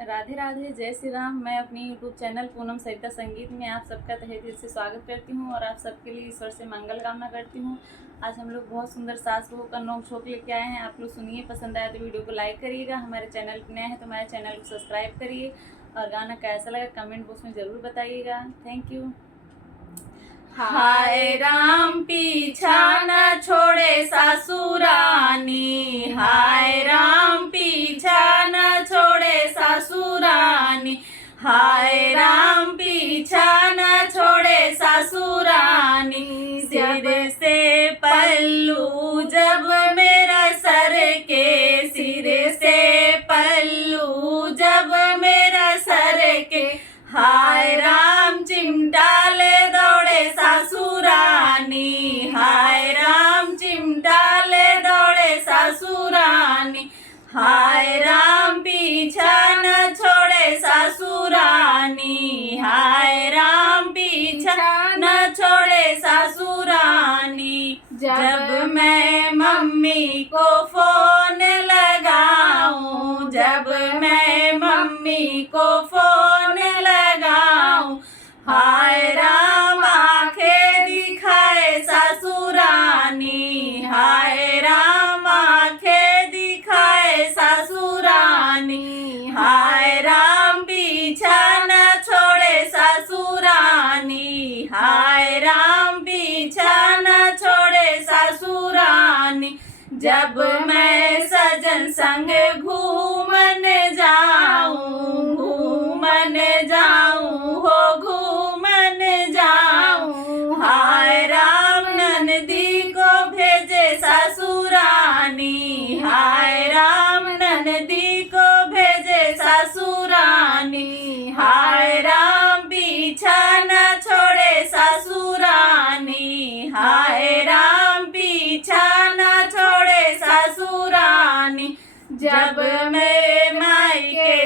राधे राधे, जय श्री राम। मैं अपनी यूट्यूब चैनल पूनम सरिता संगीत में आप सबका तहे दिल से स्वागत करती हूँ और आप सबके लिए ईश्वर से मंगल कामना करती हूँ। आज हम लोग बहुत सुंदर सास बहू का नोक झोंक लेके आए हैं। आप लोग सुनिए, पसंद आए तो वीडियो को लाइक करिएगा। हमारे चैनल पर नया है तो हमारे चैनल को सब्सक्राइब करिए और गाना कैसा लगा कमेंट बॉक्स में ज़रूर बताइएगा। Thank you. हाय राम पीछा न छोड़े सासुरानी, हाय राम पीछा न छोड़े सासुरानी, हाय राम पीछा न छोड़े सासुरानी। सिर से पल्लू जब मेरा सर के, सिर से पल्लू जब मेरा सर के, हाय राम चिमटा ले दौड़े सासुरानी, हाय राम चिमटा ले दौड़े सासुरानी, हाय राम पीछा न छोड़े सासुरानी, हाय राम पीछा न छोड़े सासुरानी। जब मैं मम्मी को फोन लगाऊं, जब मैं मम्मी को फोन लगाऊं, हाय राम आंखें दिखाए सासुरानी, हाय राम आंखें दिखाए सासुरानी, हाय राम पीछा न छोड़े सासुरानी, हाय राम पीछा न छोड़े सासुरानी। जब मैं सजन संग घूमन जाऊं, घूमन जाऊं हो घूमन जाऊं, हाय राम ननदी को भेजे सासुरानी, हाय राम ननदी को भेजे सासुरानी, हाय राम पीछा न छोड़े सासुरानी, हाय राम पीछा न छोड़े सासुरानी। जब मैं मायके